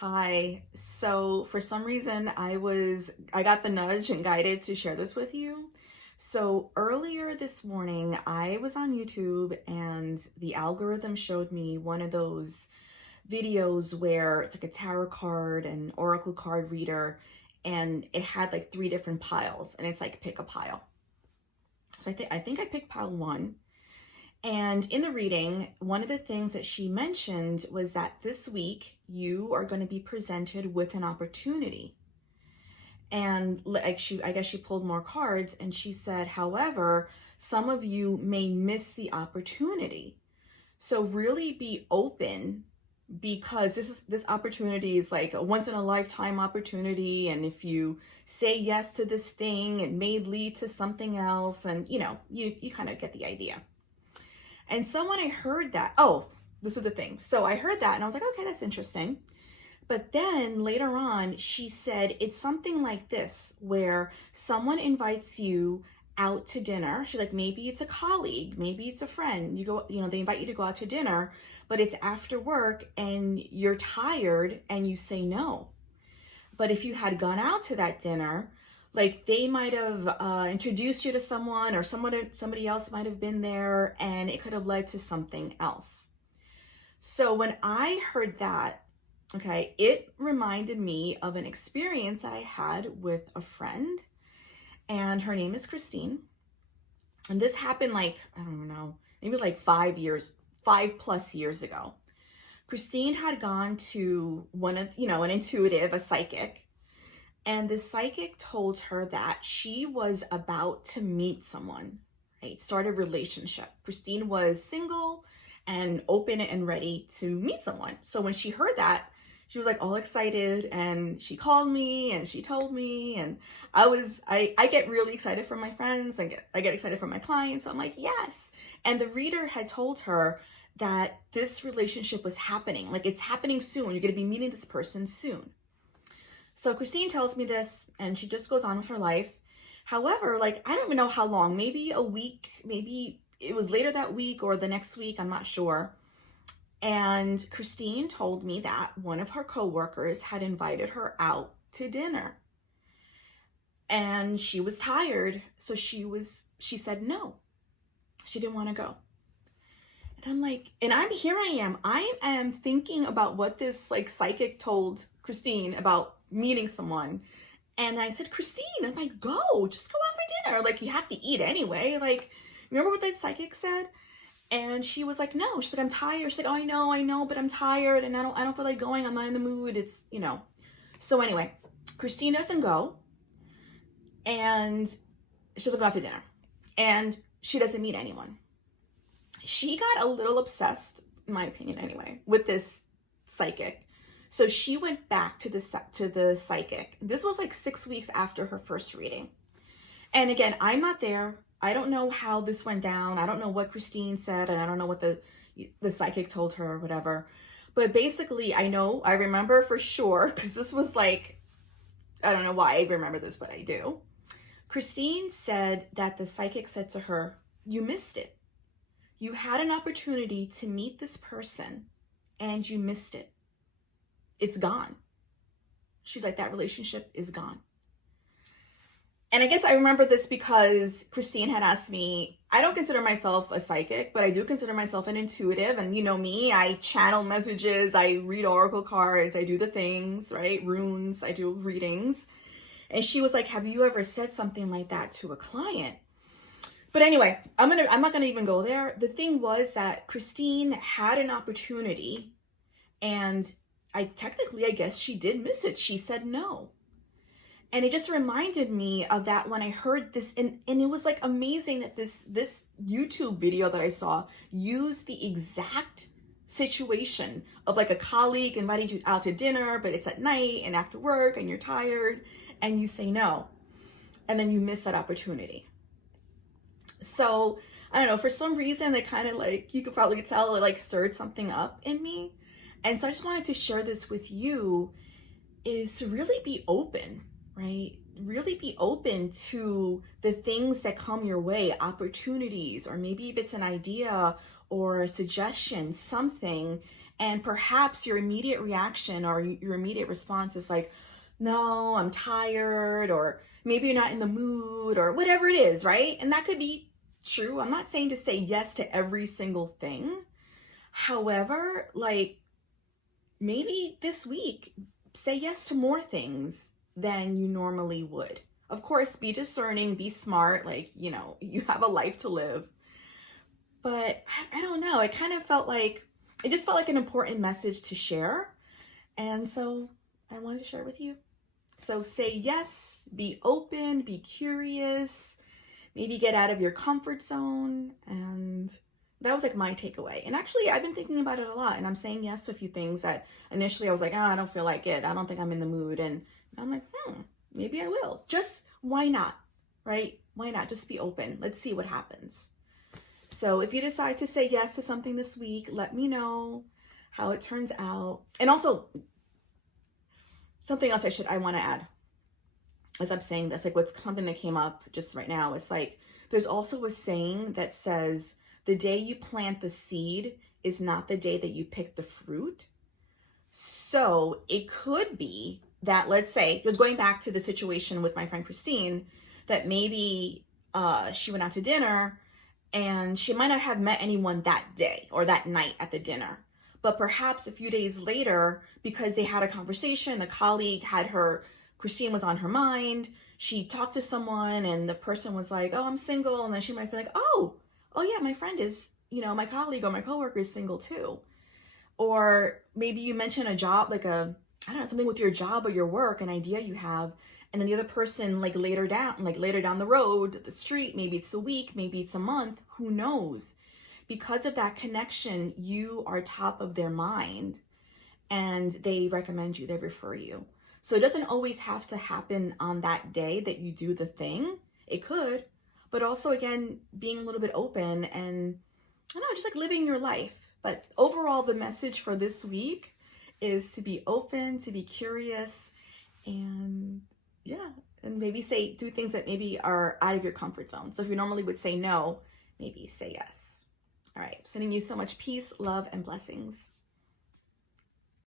Hi. So for some reason I got the nudge and guided to share this with you. So earlier this morning, I was on YouTube and the algorithm showed me one of those videos where it's like a tarot card and oracle card reader, and it had like three different piles, and it's like pick a pile. So I think I picked pile one. And in the reading, one of the things that she mentioned was that this week you are going to be presented with an opportunity. And I guess she pulled more cards and she said, however, some of you may miss the opportunity. So really be open, because this opportunity is like a once in a lifetime opportunity. And if you say yes to this thing, it may lead to something else. And you kind of get the idea. And so when I heard that, this is the thing. So I heard that and I was like, okay, that's interesting. But then later on, she said, it's something like this, where someone invites you out to dinner. She's like, maybe it's a colleague, maybe it's a friend. You go, they invite you to go out to dinner, but it's after work and you're tired and you say no. But if you had gone out to that dinner, like they might have introduced you to someone, or somebody else might have been there, and it could have led to something else. So when I heard that, okay, it reminded me of an experience that I had with a friend, and her name is Christine. And this happened I don't know, maybe like 5+ years ago. Christine had gone to an intuitive, a psychic. And the psychic told her that she was about to meet someone, right? Start a relationship. Christine was single and open and ready to meet someone. So when she heard that, she was like all excited, and she called me and she told me, and I get really excited for my friends. I get excited for my clients. So I'm like, yes. And the reader had told her that this relationship was happening. Like, it's happening soon. You're going to be meeting this person soon. So Christine tells me this, and she just goes on with her life. However, I don't even know how long, maybe a week, maybe it was later that week or the next week, I'm not sure. And Christine told me that one of her coworkers had invited her out to dinner. And she was tired, so she said no. She didn't want to go. And I'm like, here I am thinking about what this psychic told Christine about meeting someone. And I said, Christine, I'm like, just go out for dinner. You have to eat anyway. Remember what that psychic said? And she was like, no. She's like, I'm tired. She's like, oh, I know, but I'm tired and I don't feel like going. I'm not in the mood. It's. So anyway, Christine doesn't go, and she doesn't go out to dinner, and she doesn't meet anyone. She got a little obsessed, in my opinion anyway, with this psychic. So she went back to the psychic. This was 6 weeks after her first reading. And again, I'm not there. I don't know how this went down. I don't know what Christine said, and I don't know what the psychic told her or whatever. But basically, I remember for sure, because this was I don't know why I remember this, but I do. Christine said that the psychic said to her, you missed it. You had an opportunity to meet this person and you missed it. It's gone. She's like, that relationship is gone. And I guess I remember this because Christine had asked me, I don't consider myself a psychic, but I do consider myself an intuitive. And you know me, I channel messages, I read oracle cards, I do the things, right? Runes, I do readings. And she was like, have you ever said something like that to a client? But anyway, I'm not gonna even go there. The thing was that Christine had an opportunity, and I guess she did miss it. She said no. And it just reminded me of that when I heard this, and it was amazing that this YouTube video that I saw used the exact situation of a colleague inviting you out to dinner, but it's at night and after work and you're tired and you say no, and then you miss that opportunity. So I don't know, for some reason they kind of you could probably tell it stirred something up in me. And so I just wanted to share this with you, is to really be open, right? Really be open to the things that come your way, opportunities, or maybe if it's an idea or a suggestion, something, And perhaps your immediate reaction or your immediate response is like, no, I'm tired, or maybe you're not in the mood, or whatever it is, right? And that could be true. I'm not saying to say yes to every single thing. However, like, maybe this week, say yes to more things than you normally would. Of course, be discerning, be smart, like, you have a life to live. But I don't know, it just felt like an important message to share. And so I wanted to share it with you. So say yes, be open, be curious, maybe get out of your comfort zone. And that was like my takeaway. And actually, I've been thinking about it a lot, and I'm saying yes to a few things that initially I was like, I don't feel like it. I don't think I'm in the mood. And I'm like, maybe I will. Just why not, right? Why not? Just be open. Let's see what happens. So if you decide to say yes to something this week, let me know how it turns out. And also, something else I want to add as I'm saying this, like what's something that came up just right now, it's like, there's also a saying that says, the day you plant the seed is not the day that you pick the fruit. So it could be that, let's say, it was going back to the situation with my friend Christine, that maybe she went out to dinner and she might not have met anyone that day or that night at the dinner. But perhaps a few days later, because they had a conversation, a colleague Christine was on her mind, she talked to someone and the person was like, oh, I'm single. And then she might be like, oh yeah, my friend is, my colleague or my coworker is single too. Or maybe you mention a job, like something with your job or your work, an idea you have. And then the other person, later down the road, the street, maybe it's the week, maybe it's a month, who knows? Because of that connection, you are top of their mind and they recommend you, they refer you. So it doesn't always have to happen on that day that you do the thing. It could, but also, again, being a little bit open and, I don't know, just living your life. But overall, the message for this week is to be open, to be curious, and maybe do things that maybe are out of your comfort zone. So if you normally would say no, maybe say yes. All right, sending you so much peace, love, and blessings.